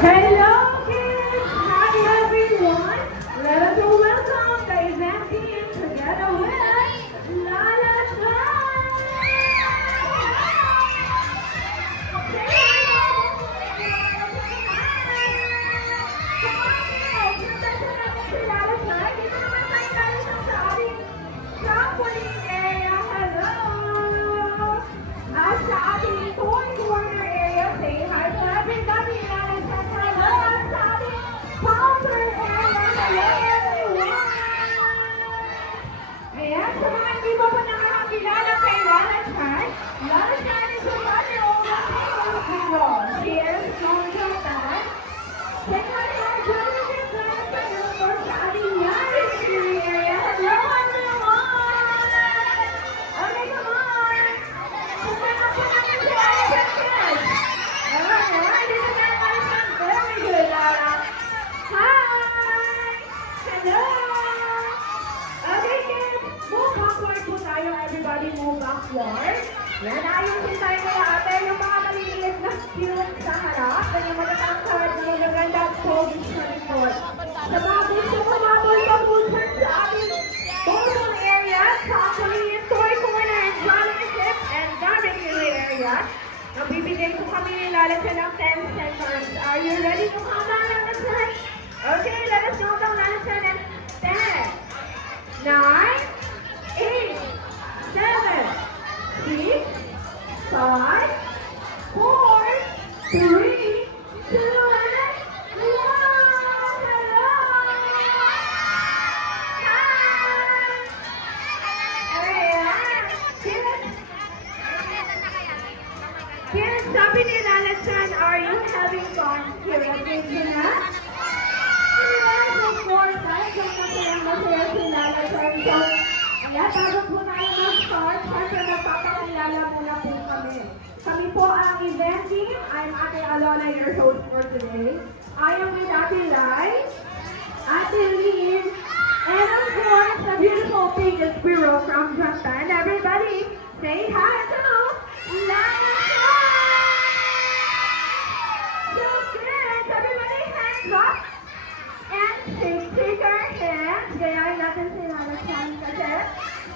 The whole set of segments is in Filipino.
Hello, kids! Hi, everyone! Let us all welcome the event team together with Lala Chan! Say hello! Come on, kids! Present natin si Lala Chan. Dito naman tayo galing sa ating trampoline area. Hello! At sa ating toy corner area, say hi to everybody. Lala Chan, hello! At sa ating counter area, hello everyone! Ayan, sa mga hindi pa po nakakakilala kay Lala Chan is a mother-owned famous hero. She is known to that. Say hi to our Jonathan Jonathan for sa ating Yari City area. Hello everyone! Okay, come on! Kumana po natin si Lala Chan, kids! Alright, dito na ang Lala Chan. Very good, Lala. Hi! Hello! Okay, kids, move backward po tayo. Everybody move backward. Yan, ayusin tayo nila ate. Yung mga maliliit na cute sa harap. At yung matatangkad na magaganda at pogish sa likod. Sa mga gusto kumabol sa bulsan sa ating ballroom area, trampoline, toy corner, and jolly ship, and barbecue area. Nagbibigay po kami ni Lala Chan ng 10 seconds. Are you ready to count down, Lala Chan? Okay, let us count down, Lala Chan, and 10. 9, 8, 7, 6, 5, 4, 3, 2, and 1. Hello! Hi! Ayan. Kids, sabi ni Lala Chan, are you having fun here at Disneyland? Yes, of course. Dahil kung masaya si Lala Chan. So, ayan, bago po tayo mag-start, syempre magpapakilala muna po kami. Kami po ang event team. I'm Ate Alona, your host for today. I am with Ate Lai, Ate Lynn, and of course, the beautiful pink squirrel from Japan. Everybody, say hi to Lala Chan! So, kids, everybody hands up. And shake our hands. Gayahin natin si Lala Chan kasi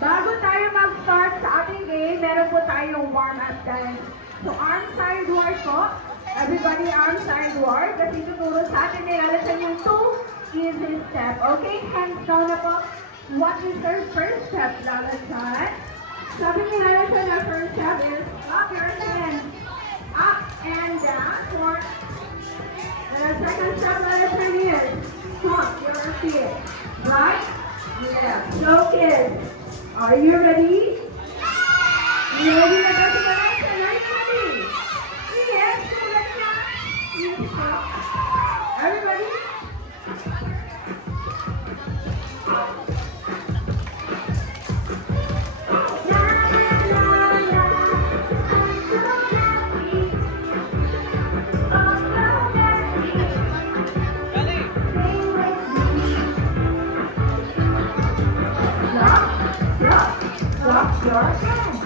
bago tayo mag-start sa ating game, meron po tayong warm-up dance. So, arm side ward po. Everybody arm side ward. Kasi tuturo sa atin ni Lala Chan yung 2 easy step. Okay, hands down na po. What is our first step, Lala Chan? Sabi ni Lala Chan, our first step is up your hands. Up and down. And our second step, Lala Chan, is front your feet. Right, left. So kids, are you ready? You ready to go to the next one? Are you ready? Yes, you ready now? Yes, stop. Everybody? Drop your hands.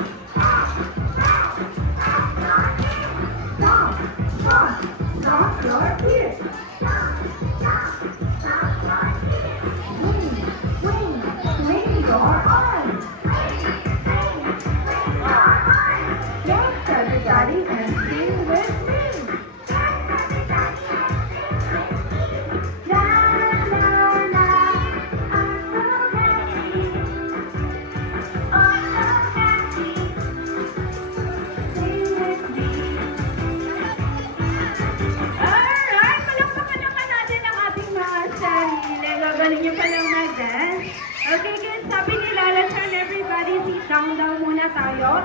Stop your feet. Swing your arms. Dance everybody and sing with me. La la la, I'm so happy. Alright, palakpakan naman natin ang ating mga sarili. Gagaling nyo pa ng mag-dance. Okay, kids, sabi ni Lala Chan, everybody sit down daw muna tayo.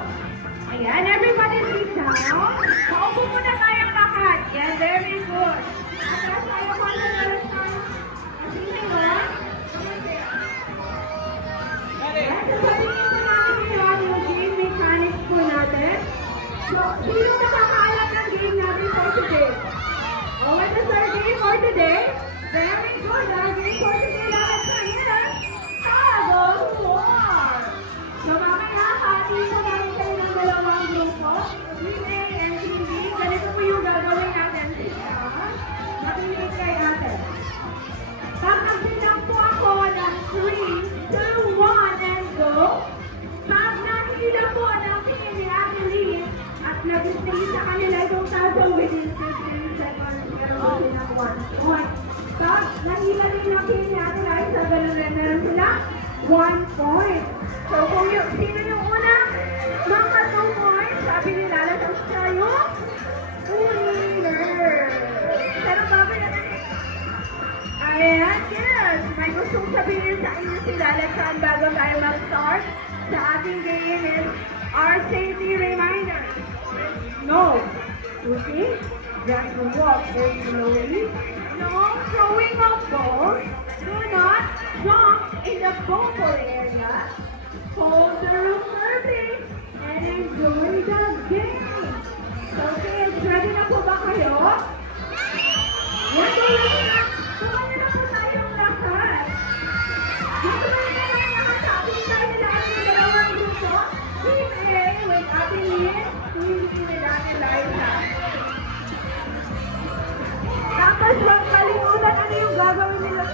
Ayan, everybody sit down. Paupo muna tayong lahat. Yan, very good. Atras tayo po sa Lala Chan. Sige mo. Ayan, sasabihin po natin yung game mechanics po natin. So, sino nakakaalam ng game natin for today? Oh, what is our game for today? Very good. Our game for today, Lala Chan, is Tag of War. So, mamaya, hati na namin kayo ng dalawang grupo. Team A and Team B. Ganito po yung gagawin natin. 1 point. So kung sino yung una, mga 2 points, sabi ni Lala, tapos siya yung winner. Pero bago na ayan, yes. May gustong sabihin sa inyo si Lala Chan bago tayo mag-start sa ating game is our safety reminder. No. Okay? Just walk very slowly. No throwing of balls. Do not jump in the bubble area. Hold the room firmly and enjoy the game. Okay, ready na po ba kayo? Yan po lang. Kumaya na po tayong lahat. Dito ba na lang nakasapin tayo nila ang dalawang grupo? Team A with Ate Lynn, Team B with Ate Liza. Tapos huwag kalimutan ano yung gagawin nila.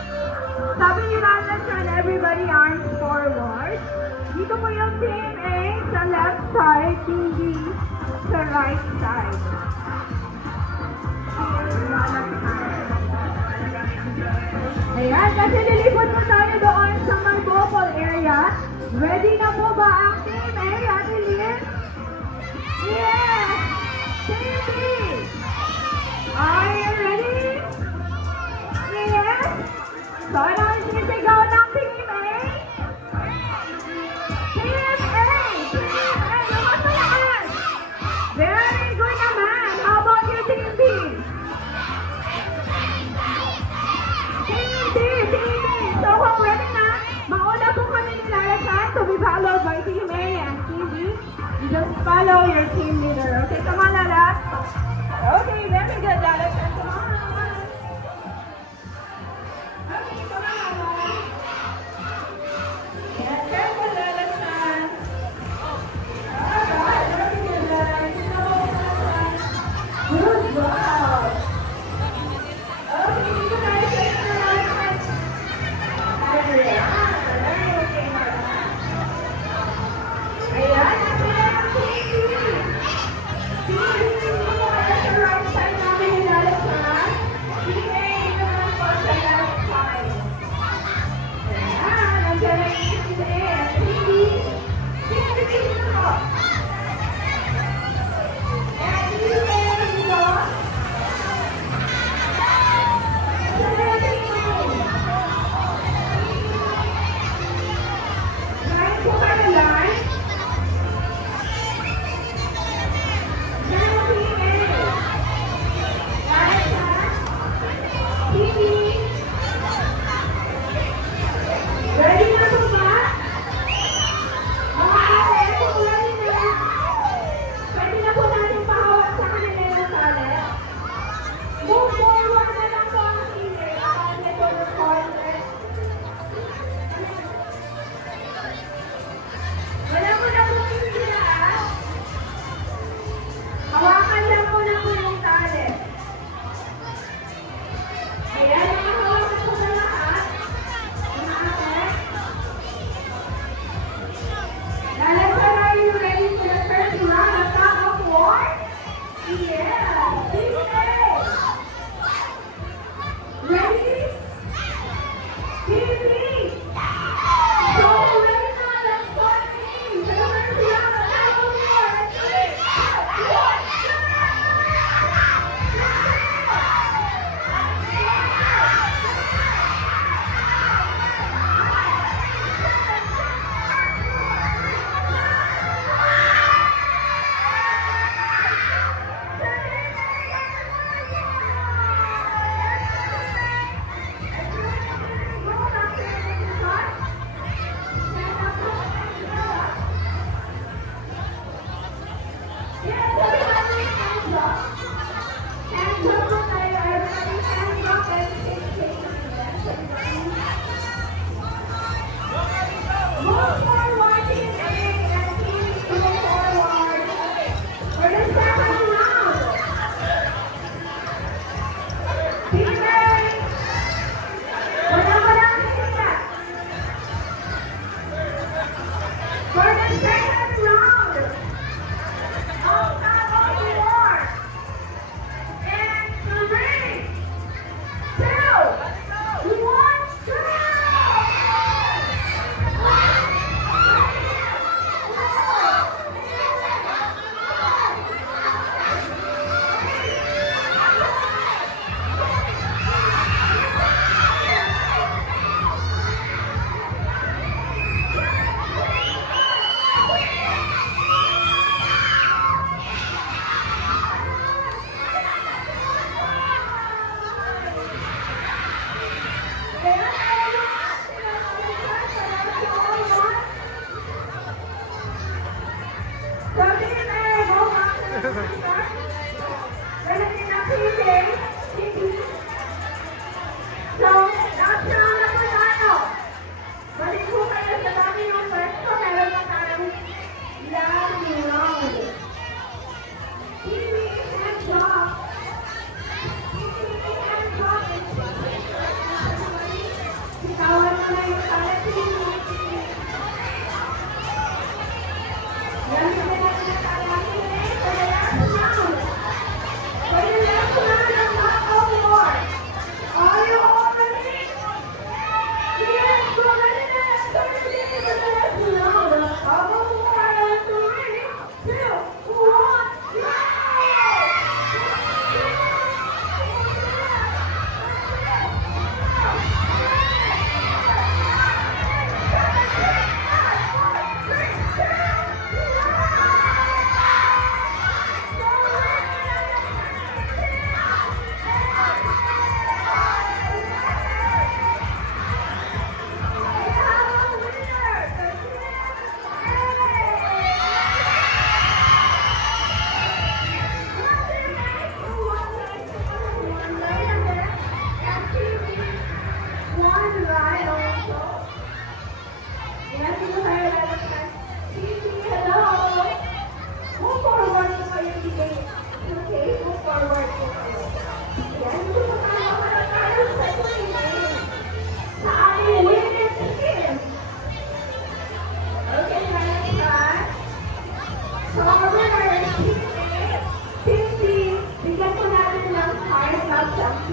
Sabi ni Lala Chan, everybody arms forward. Dito po yung Team A sa left side, Team B sa right side. Ayan, kasi lilipot po tayo doon sa may bubble area. Ready na po ba ang Team A, Ate Lynn? Yes! Team B! Are you ready? Yes? So, ano ang sinisigaw ng Team A? Team A! Team A! Lumas mo yan! Very good naman! How about you, Team B? Team B! Team B! So, kung ready na, mauna po kami ni Lala Chan to be followed by Team A and Team B. You just follow your team leader. Okay, come on, Lala. Okay, very good, Lala Chan. Come on. Okay, come on, Lala. Yes, careful, Lala Chan. Alright, very good, Lala. Good job. Okay, dito tayo sa inyo, Lala Chan. Ayan, very okay, Lala. Ayan, nasa yung TV. TV, dito po kayo sa right side namin ni Lala Chan. TV naman po sa left side. Ayan, nandiyan na yung TV. TV, TV dito po. Ayan, TV dito. Sa left side. Line po kayo, line. Ready na po ba? Mga ate, kung ready na, pwede na po natin pahawak sa kanila yung tali. Move forward na lang po ang sili. Akala ko yung corner. Wala mo na po yung sila, ah. Hawakan lang po na po yung tali. Ayan, nakahawakan po na lahat. Mga ate. Lala Chan, are you ready for the first round of tug of war? Yeah. Team A. Ready? Team B. So, ready na. Let's start team. Sa first round of tug of war. 3, 2, 1,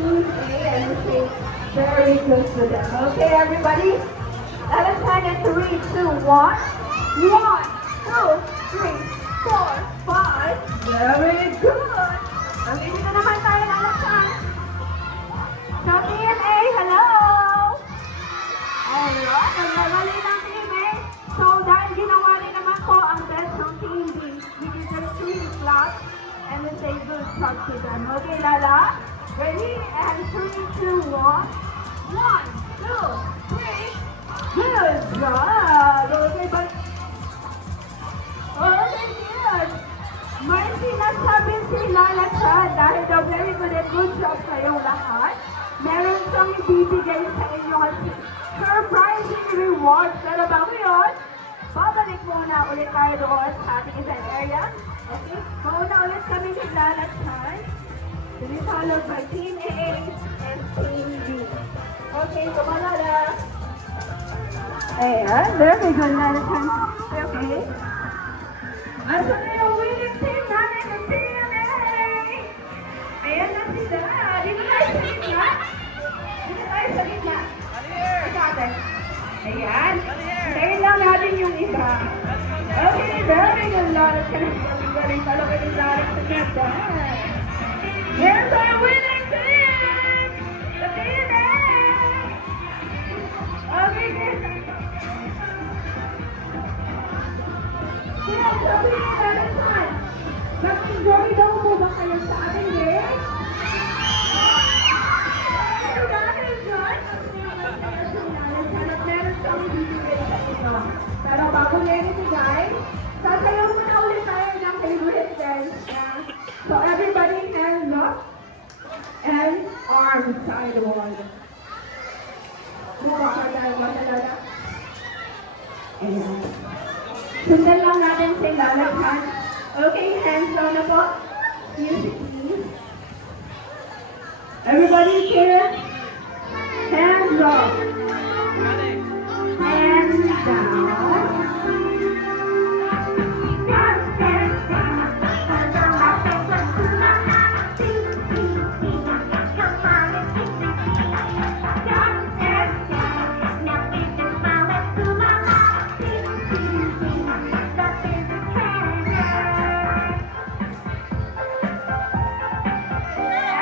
Team A and we say very good for them. Okay, everybody? Let us count at 3, 2, 1. 1, 2, 3, 4, 5. Very good. Okay, dito naman tayo lalaksan. So, Team A, hello! Alright, ang magaling ng Team A. So, dahil ginawa rin naman ko ang best ng Team B, we give them 3 claps and we say good job to them. Okay, Lala? Ready? And 3, 2, 1. 1, 2, 3. Good job! Okay, but... Okay, good. May sinasabi si Lala Chan dahil daw very good and good job kayong lahat. Meron siyang ibibigay sa inyo kasi surprising rewards. Pero bago yun, babalik muna ulit tayo doon sa ating event area. Okay? Mauna ulit kami ni Lala Chan. To be followed by Team A and Team B. Okay, so Lala. Ayan, very good, Lala Chan. Okay. Asa na yung winning team namin ng Team A? Ayan na sila. Dito tayo sa gitna. Dito tayo sa gitna. Ikatin. Ayan. Tayo lang natin yung iba. Okay, very good, Lala Chan. Galing talo kayo ng Lala sa gitna. Here's our winning team! The Team A! Okay, good. Kaya sabi ni Lala Chan, mag-enjoy daw po ba kayo sa ating game? Dahil dyan, meron siyang bibigay sa inyo. Pero bago yan ibigay, sasayaw muna ulit tayo ng favorite dance na so everybody hands up and arms sideward. Mukha ka tayo ba talaga? Ayan. Sundan lang natin si Lala Chan. Okay, hands down na po. Music please. Everybody here. Hands up. Hands down.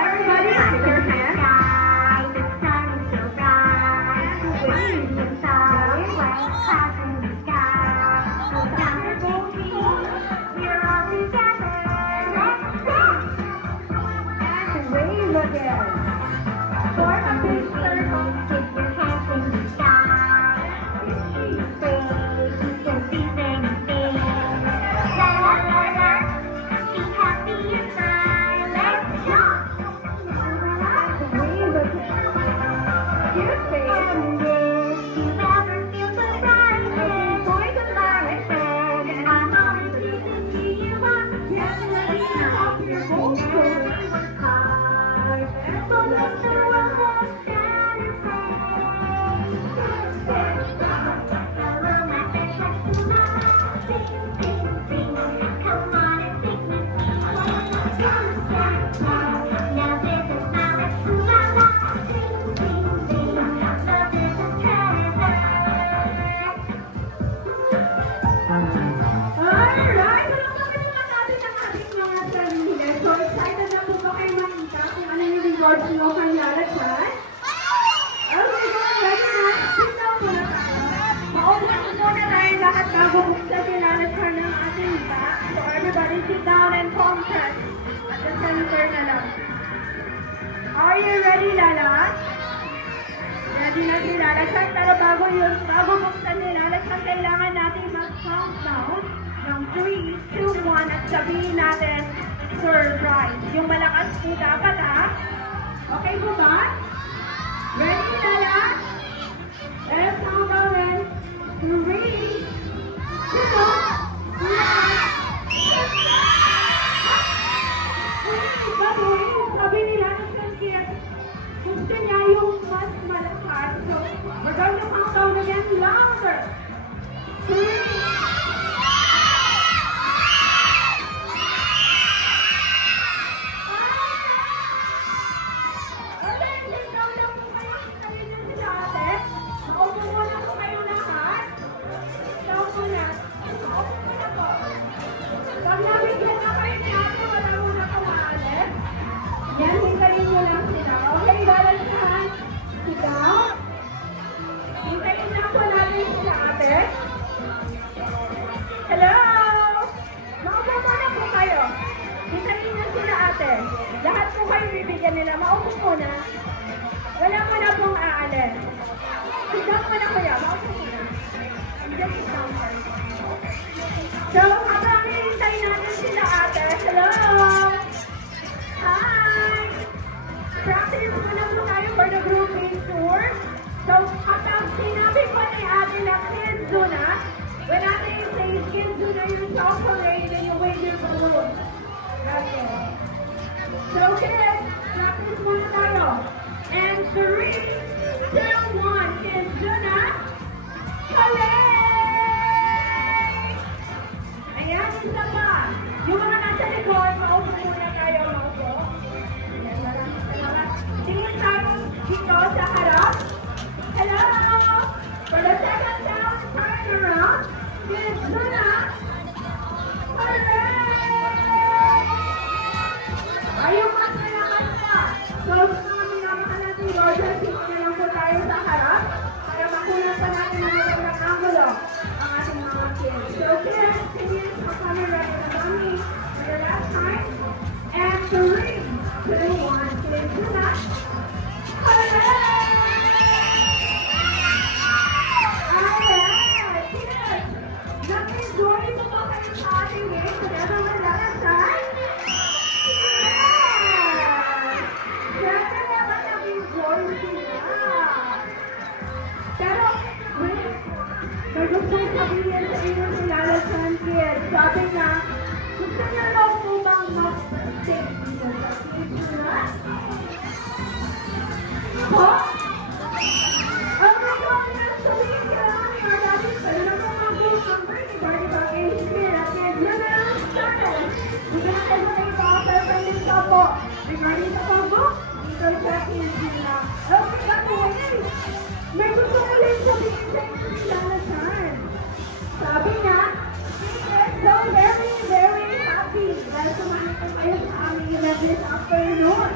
Everybody, raise your hands. And wave again. Form a big circle. Keep your hands in the sky. You can see things big. La la la la. Be happy and smile. Let's jump. And wave again. Cute face. And if you ever feel surprised, going to life and I'm always here to see you up. Get ready to help your whole world work hard. So let the world walk down your face. Hello, my precious mama. Sing, sing, sing. Come on and sing with me. Now this is my little mama. Sing, sing, sing. Love is a treasure. Alright, malungkot na natin ang ating mga sarili. So excited na po ba kayo makita kung ano yung rewards nyo kay Lala Chan? Okay, guys, ready na. Sit down muna tayo. Mauna muna tayo lahat bago buksan si Lala Chan ng ating back. So everybody sit down and palm press at the center na lang. Are you ready, Lala? Ready na si Lala Chan, pero bago yun, bago buksan si Lala Chan, kailangan natin mag-countdown ng 3, 2, 1 at sabihin natin, surprise. Yung malakas po dapat, ha? Okay po ba? Ready, Lala? Let's countdown in 3, 2, 1. Sabi ni Lala Chan, kaya gusto niya yung mas malakas. So, we're going to countdown again louder. 3, practice muna po tayo for the group based tour. So, kapag sinabi ko ni ate na kids do na, when ate says kids do na, you talk already, then you wave your balloon. That's it. So, kids, practice muna tayo. And 3, 2, 1, kids do na. Hooray! Ayan, isa pa. Yung mga nasa likod, maupo muna kayo, maupo. Ayan, maraming salamat. Tingin tayo dito sa harap. Hello! For the second down, turn around. Kids, do na. Hooray! Ayun, masaya. So, sa mga minamahal natin, Lord, tingin na lang po tayo sa harap para makunan pa natin ang magandang angulo ang ating mga kids. So, kids, tingin sa camera na kami for the last time. And 3, 2, 1, kids, do na. Hooray! Alright, kids! Nag-enjoy mo ba kayo sa ating game together with Lalasay? Yes! Siyempre naman nag-enjoy sila. Pero, wait, may gusto kong sabihin sa inyo si Lalasan, kids. Sabi niya, gusto niya daw po bang mag-stay dito sa kids na? Ho? Ang mga sabihin ka lang ni our daddy, pero na po mag-group number ni Barney Bang-Ace at kids na lang started. Hindi na kayo sa ito, pero pwede sa po. Regarding sa combo, dito sa kids nila. Okay, ako, hey! May gusto ko rin sabihin sa inyo ni Lalasan. Sabi niya, she is so very, very happy dahil sumali ko kayo sa aming event this afternoon.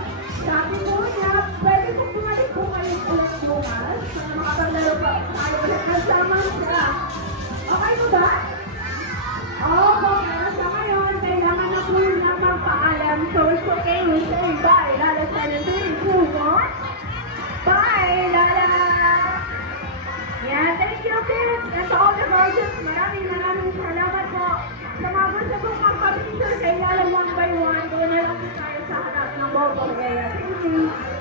Sabi mo niya, pwede ko bumalik po kayo ulit bukas para makapaglaro pa tayo ulit kasama siya. Okay mo ba? Oo, pero sa ngayon, kailangan na po na magpaalam. So it's okay, we say bye, Lalasan. And 3, 2, 1. Bye, Lala! Yeah, thank you, kids. And to all the coaches, maraming salamat po. Sa mga gusto pong magpapicture kay Lala 1 by 1, doon na lang po tayo sa harap ng Bobo area. Thank you.